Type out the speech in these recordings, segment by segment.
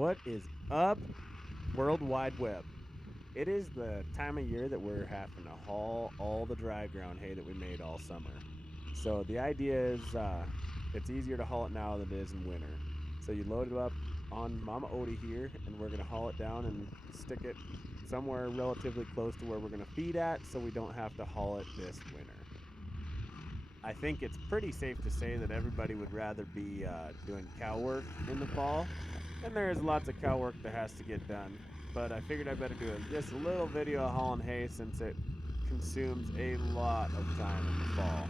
What is up, World Wide Web? It is the time of year that we're having to haul all the dry ground hay that we made all summer. So the idea is it's easier to haul it now than it is in winter. So you load it up on Mama Odie here, and we're going to haul it down and stick it somewhere relatively close to where we're going to feed at, so we don't have to haul it this winter. I think it's pretty safe to say that everybody would rather be doing cow work in the fall, and there is lots of cow work that has to get done. But I figured I better do just a little video of hauling hay since it consumes a lot of time in the fall.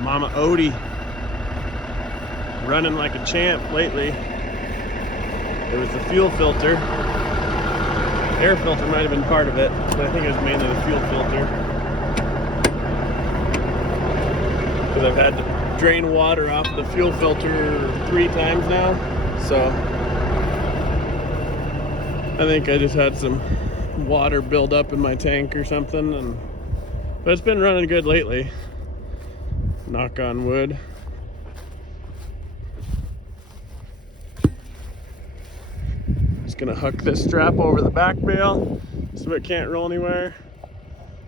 Mama Odie running like a champ lately. It was the fuel filter. Air filter might have been part of it, but I think it was mainly the fuel filter. Because I've had to drain water off of the fuel filter 3 times now. So I think I just had some water build up in my tank or something, but it's been running good lately. Knock on wood. Just gonna hook this strap over the back bale so it can't roll anywhere.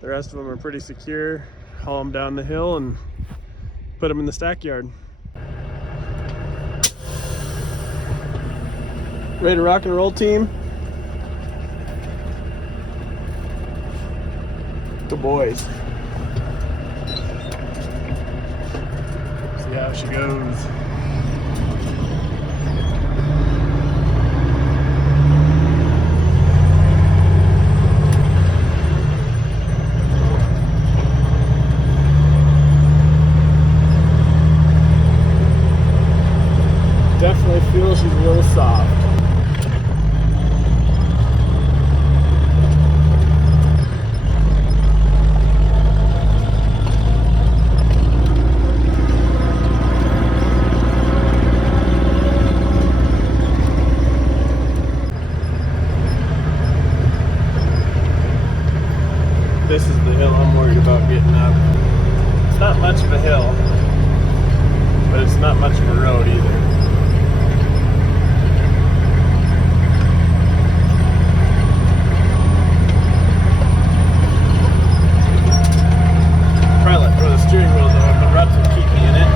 The rest of them are pretty secure. Haul them down the hill and put them in the stack yard. Ready to rock and roll, team? The boys. See how she goes. Definitely feel she's a little soft. This is the hill I'm worried about getting up. It's not much of a hill, but it's not much of a road either. Probably let go of the steering wheel though, the ruts will keep me in it.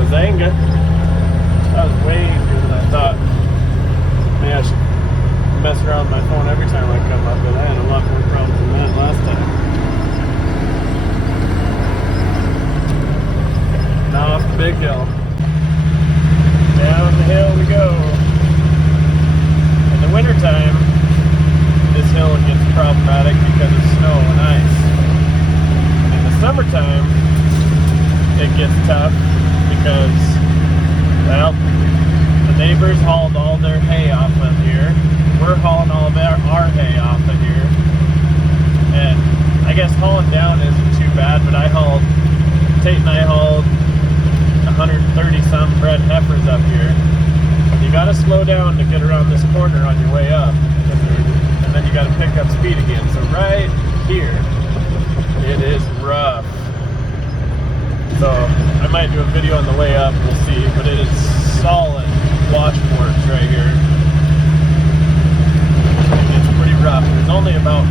Bazanga. That was way easier than I thought. Maybe I should mess around with my phone every time I come up, but I had a lot more problems than that last time. Now off the big hill. Down the hill we go. In the wintertime, this hill gets problematic because of snow and ice. In the summertime, it gets tough because, well, the neighbors hauled all their hay off of here. We're hauling all of our hay off of here. And I guess hauling down isn't too bad, but Tate and I hauled 130 some bred heifers up here. You gotta slow down to get around this corner on your way up. And then you gotta pick up speed again. So right here, it is rough. So I might do a video on the way up, we'll see, but it is solid washboards right here. It's pretty rough. There's only about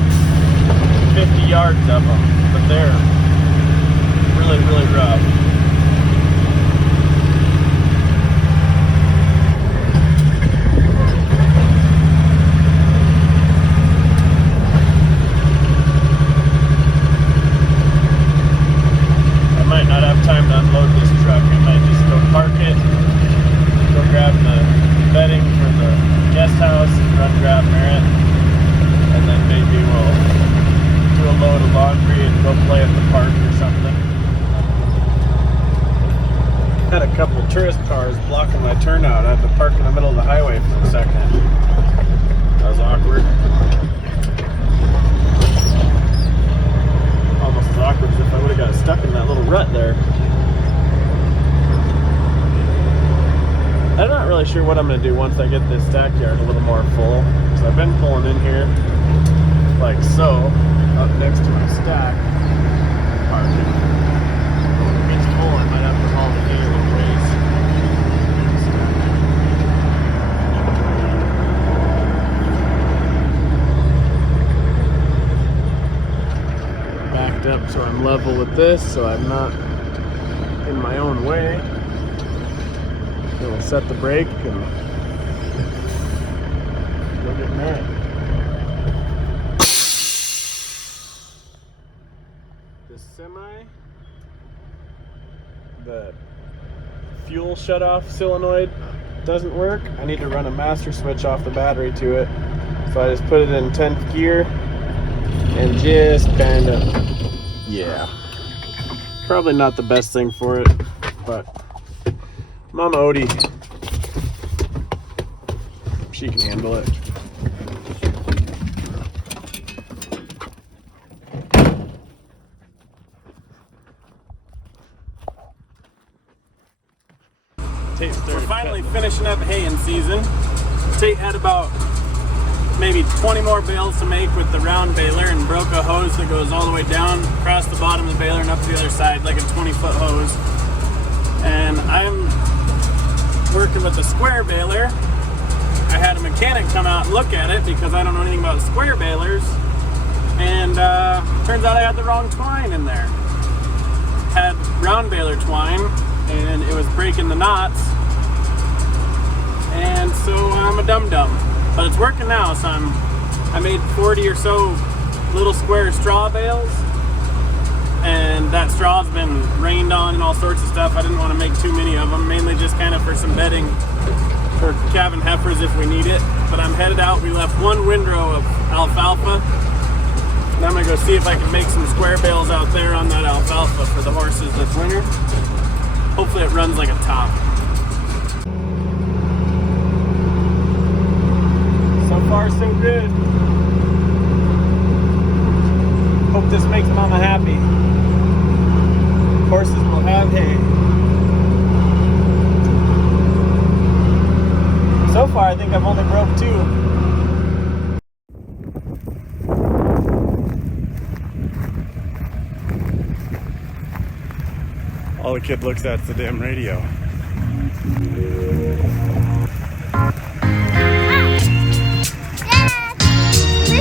50 yards of them, but they're really, really rough. not have time to unload this truck. I might just go park it, go grab the bedding for the guest house and run grab Merritt, and then maybe we'll do a load of laundry and go play at the park or something. Had a couple tourist cars blocking my turnout. I had to park in the middle of the highway for a second. That was awkward. Almost as awkward as if I would have got stuck in that little rut there. I'm not really sure what I'm going to do once I get this stack yard a little more full. So I've been pulling in here like so, up next to my stack, parking. When it gets full, I might have to haul the hay a little ways. Backed up so I'm level with this, so I'm not in my own way. Then we'll set the brake and go get Merritt. This semi, the fuel shutoff solenoid doesn't work. I need to run a master switch off the battery to it. So I just put it in 10th gear and just kind of, yeah. Probably not the best thing for it, but Mama Odie, she can handle it. We're finally finishing up haying season. Tate had about maybe 20 more bales to make with the round baler and broke a hose that goes all the way down across the bottom of the baler and up the other side, like a 20-foot hose. And I'm working with the square baler. I had a mechanic come out and look at it because I don't know anything about square balers, and turns out I had the wrong twine in there. Had round baler twine and it was breaking the knots, and so I'm a dum-dum, but it's working now. So I made 40 or so little square straw bales, and that straw's been rained on and all sorts of stuff. I didn't want to make too many of them, mainly just kind of for some bedding for calving heifers if we need it. But I'm headed out. We left one windrow of alfalfa, and I'm gonna go see if I can make some square bales out there on that alfalfa for the horses this winter. Hopefully it runs like a top. So far so good. Hope this makes Mama happy. Horses will have hay. So far, I think I've only broke 2. All the kid looks at is the damn radio.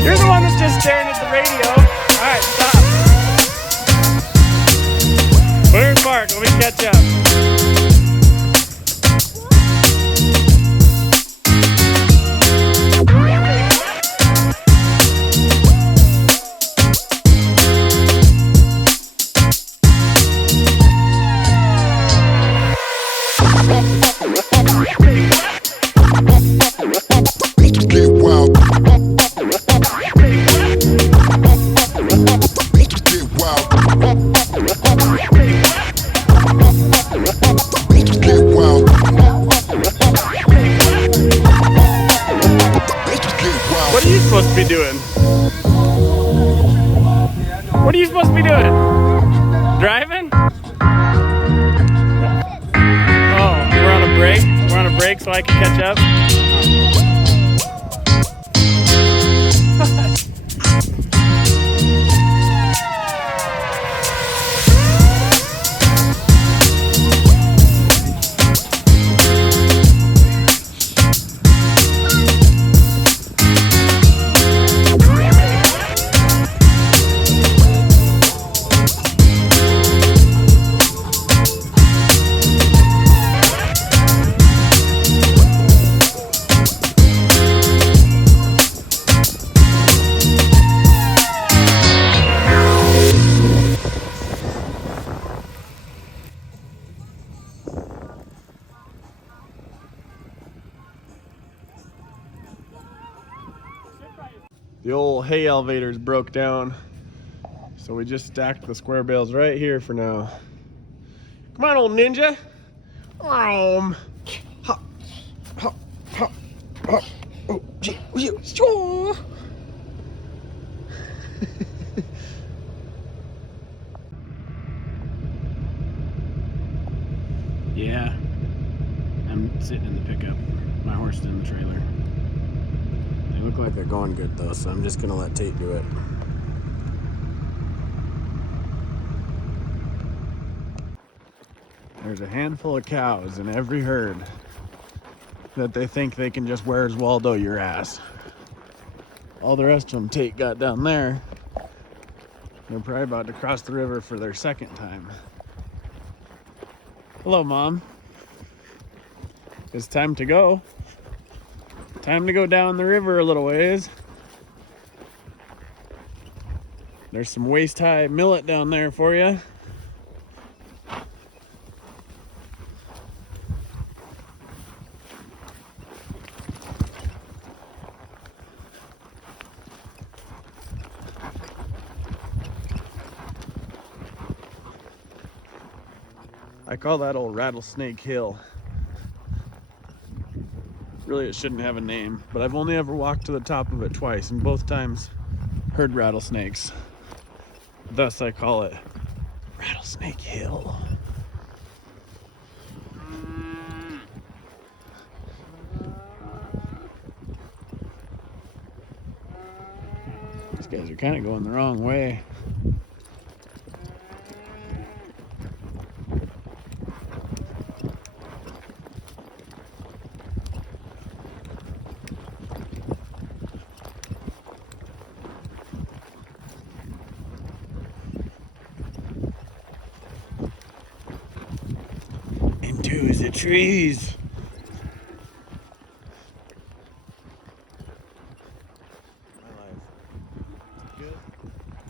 You're the one that's just staring at the radio. Alright, stop. Put her in park, let me catch up. What are you supposed to be doing? What are you supposed to be doing? Driving? Oh, we're on a break? We're on a break so I can catch up? The old hay elevators broke down, so we just stacked the square bales right here for now. Come on, old ninja. Hop, hop, hop, hop. Oh, gee, sure. Yeah, I'm sitting in the pickup. My horse is in the trailer. They look like they're going good though, so I'm just gonna let Tate do it. There's a handful of cows in every herd that they think they can just Where's Waldo your ass. All the rest of them Tate got down there. They're probably about to cross the river for their second time. Hello, Mom. It's time to go. Time to go down the river a little ways. There's some waist-high millet down there for you. I call that old Rattlesnake Hill. Really, it shouldn't have a name, but I've only ever walked to the top of it twice, and both times heard rattlesnakes. Thus, I call it Rattlesnake Hill. These guys are kind of going the wrong way. Into the trees.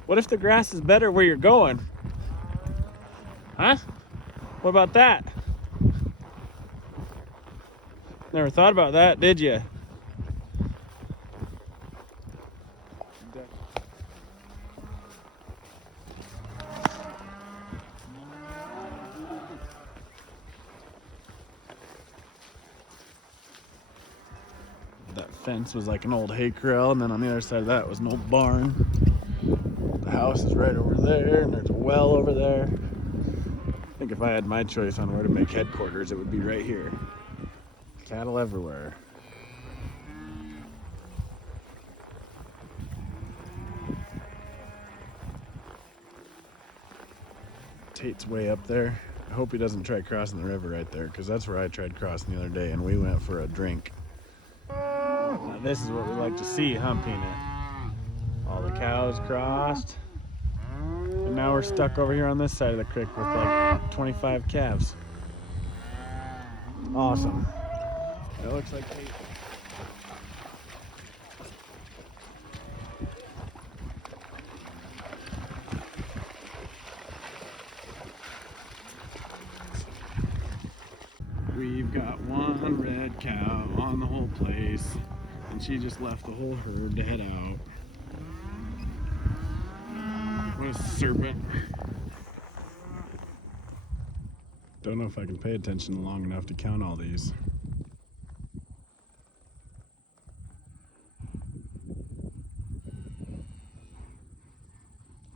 What if the grass is better where you're going? Huh? What about that? Never thought about that, did you? That fence was like an old hay corral, and then on the other side of that was an old barn. The house is right over there, and there's a well over there. I think if I had my choice on where to make headquarters, it would be right here. Cattle everywhere. Tate's way up there. I hope he doesn't try crossing the river right there, because that's where I tried crossing the other day, and we went for a drink. Now this is what we like to see, huh, Peanut? All the cows crossed. And now we're stuck over here on this side of the creek with like 25 calves. Awesome. It looks like Tate. We've got one red cow on the whole place, and she just left the whole herd to head out. What a serpent. Don't know if I can pay attention long enough to count all these.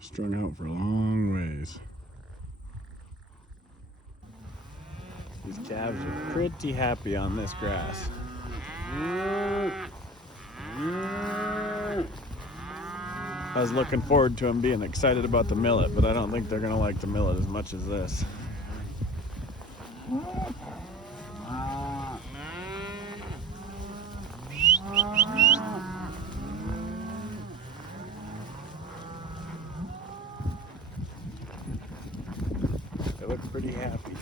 Strung out for a long ways. These calves are pretty happy on this grass. I was looking forward to them being excited about the millet, but I don't think they're gonna like the millet as much as this. They look pretty happy.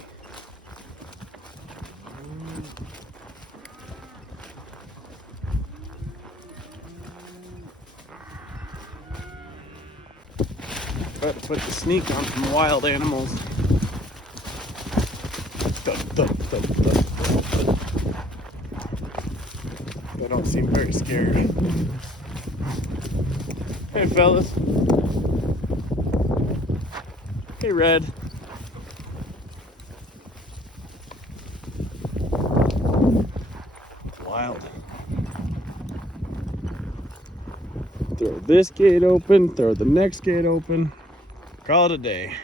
But put the sneak on some wild animals. They don't seem very scared. fellas. Hey, Red. Wild. Throw this gate open, throw the next gate open. Call it a day.